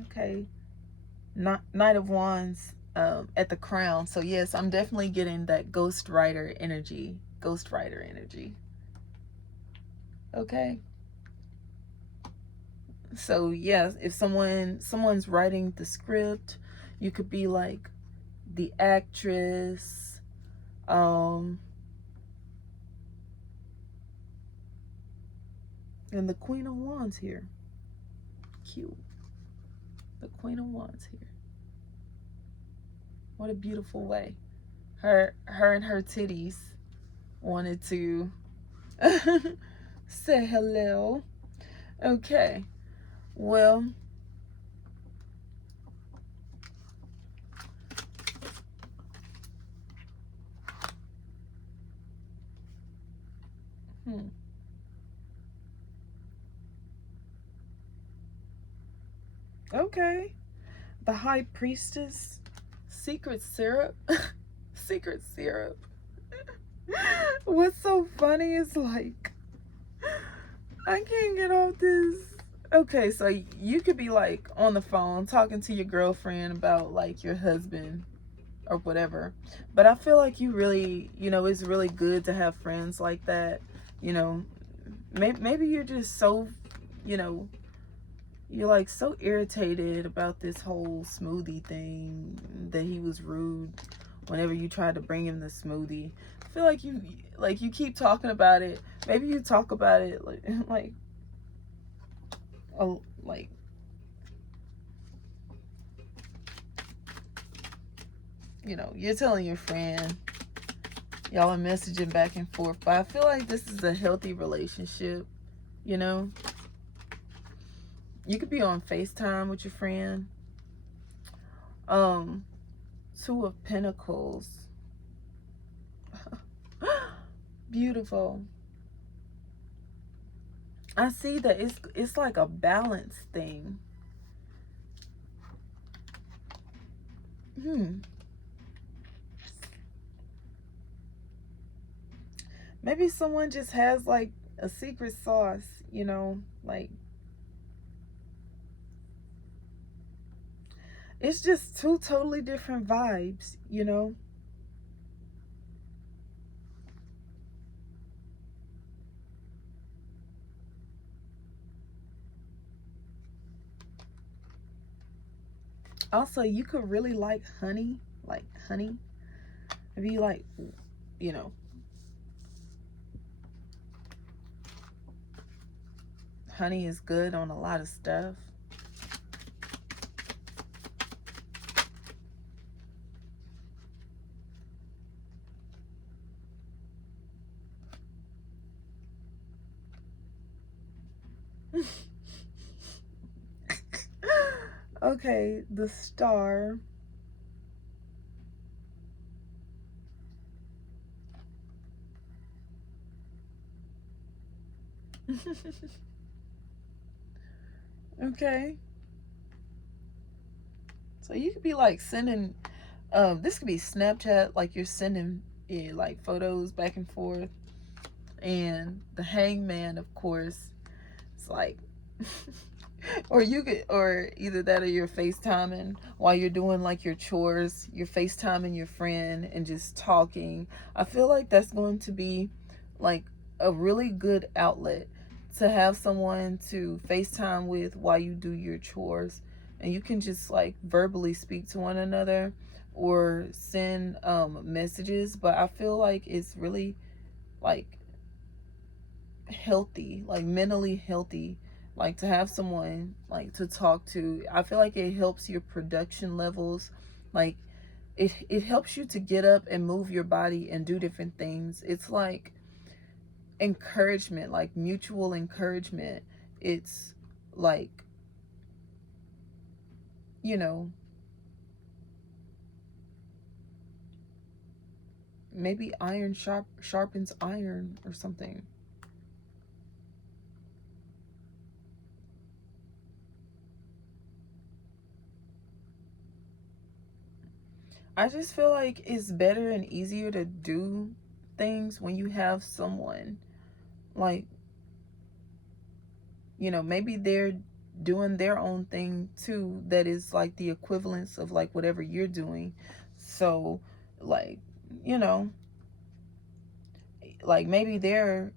Okay. Knight of Wands at the crown. So yes, I'm definitely getting that Ghost Rider energy. Okay. So yeah, if someone's writing the script, you could be like the actress. And the Queen of Wands here. Cute. The Queen of Wands here. What a beautiful way. Her and her titties wanted to say hello. Okay. Well, okay. The High Priestess. Secret syrup. Secret syrup. What's so funny is like, I can't get off this. Okay, so you could be like on the phone talking to your girlfriend about like your husband or whatever. But I feel like you really, it's really good to have friends like that. Maybe you're just so, you're like so irritated about this whole smoothie thing that he was rude whenever you tried to bring him the smoothie. I feel like you keep talking about it. Maybe you talk about it like you're telling your friend, y'all are messaging back and forth, but I feel like this is a healthy relationship. you know. You could be on FaceTime with your friend. Two of Pentacles. Beautiful. I see that it's like a balance thing. Maybe someone just has like a secret sauce, you know, like it's just two totally different vibes, you know. Also, you could really like honey, Maybe you like, you know, honey is good on a lot of stuff. Okay, the Star. Okay. So you could be like sending, this could be Snapchat, like you're sending like photos back and forth. And the Hangman, of course, it's like, or you could, or either that or you're FaceTiming while you're doing like your chores, you're FaceTiming your friend and just talking. I feel like that's going to be like a really good outlet to have someone to FaceTime with while you do your chores. And you can just like verbally speak to one another or send messages. But I feel like it's really like healthy, like mentally healthy, like to have someone like to talk to. I feel like it helps your production levels. Like it helps you to get up and move your body and do different things. It's like encouragement, like mutual encouragement. It's like, you know, maybe iron sharpens iron or something. I just feel like it's better and easier to do things when you have someone like, you know, maybe they're doing their own thing too that is like the equivalence of like whatever you're doing. So like, you know, like maybe they're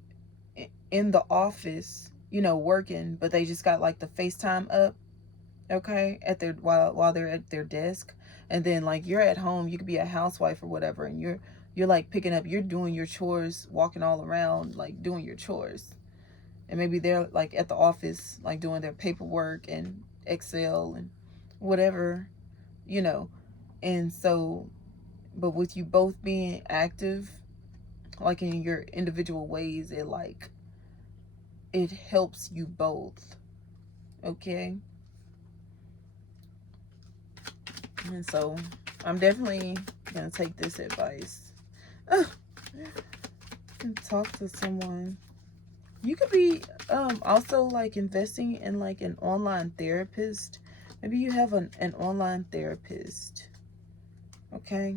in the office, you know, working, but they just got like the FaceTime up, okay, at their while they're at their desk. And then like you're at home, you could be a housewife or whatever, and you're like picking up, you're doing your chores, walking all around, like doing your chores. And maybe they're like at the office, like doing their paperwork and Excel and whatever, you know. And so, but with you both being active, like in your individual ways, it helps you both, okay. And so I'm definitely gonna take this advice and talk to someone. You could be also like investing in like an online therapist. Maybe you have an online therapist, okay.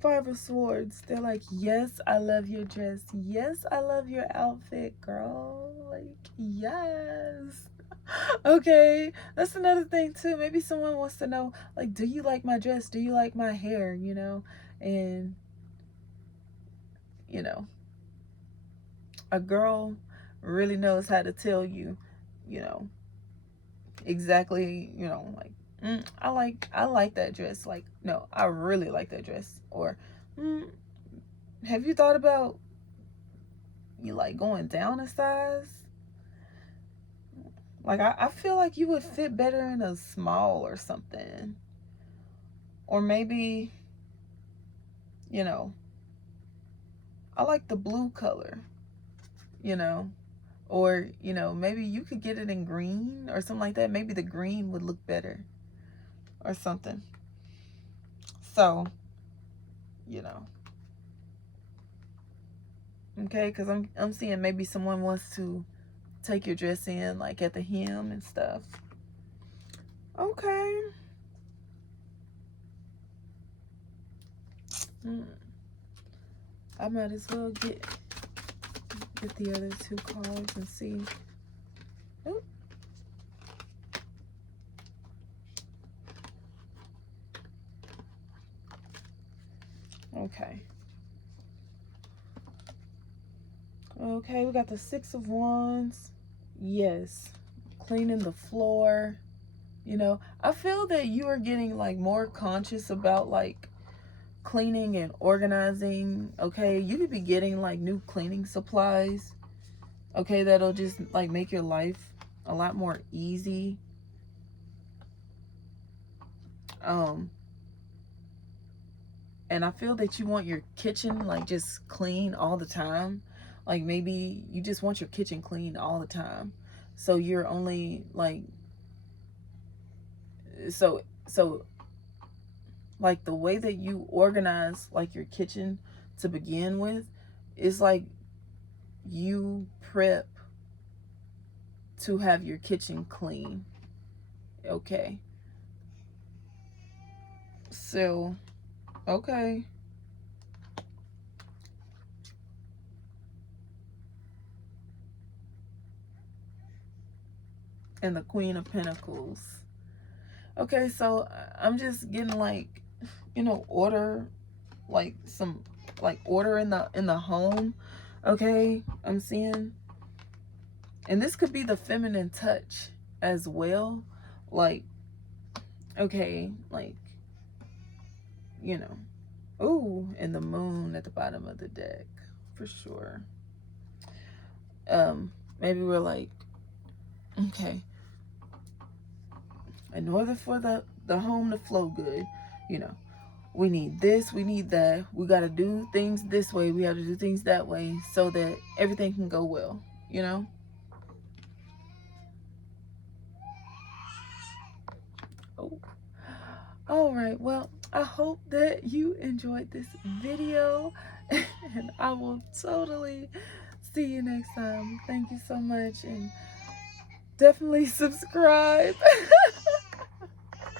Five of Swords. They're like, yes, I love your dress. Yes, I love your outfit, girl. Like, yes. Okay, that's another thing too. Maybe someone wants to know, like, do you like my dress? Do you like my hair? You know, and you know, a girl really knows how to tell you, you know, exactly, you know, like, I like that dress. Like, no, I really like that dress. Or, have you thought about you like going down a size? Like, I feel like you would fit better in a small or something. Or maybe, you know, I like the blue color, you know. Or, you know, maybe you could get it in green or something like that. Maybe the green would look better or something. So, you know. Okay, because I'm seeing maybe someone wants to take your dress in, like at the hem and stuff. Okay. I might as well get the other two cards and see. Oh. Okay. Okay, we got the Six of Wands. Yes. Cleaning the floor. You know, I feel that you are getting like more conscious about like cleaning and organizing. Okay, you could be getting like new cleaning supplies. Okay, that'll just like make your life a lot more easy. And I feel that you want your kitchen like just clean all the time. Like maybe you just want your kitchen clean all the time. So you're only like, so like the way that you organize like your kitchen to begin with is like you prep to have your kitchen clean. Okay. So, okay. And the Queen of Pentacles. Okay, so I'm just getting like, you know, order, like some like order in the home. Okay, I'm seeing. And this could be the feminine touch as well. Like, okay, like, you know. Ooh, and the moon at the bottom of the deck, for sure. Maybe we're like, okay, in order for the home to flow good, you know, we need this, we need that. We got to do things this way. We have to do things that way so that everything can go well, you know? Oh. All right. Well, I hope that you enjoyed this video and I will totally see you next time. Thank you so much and definitely subscribe.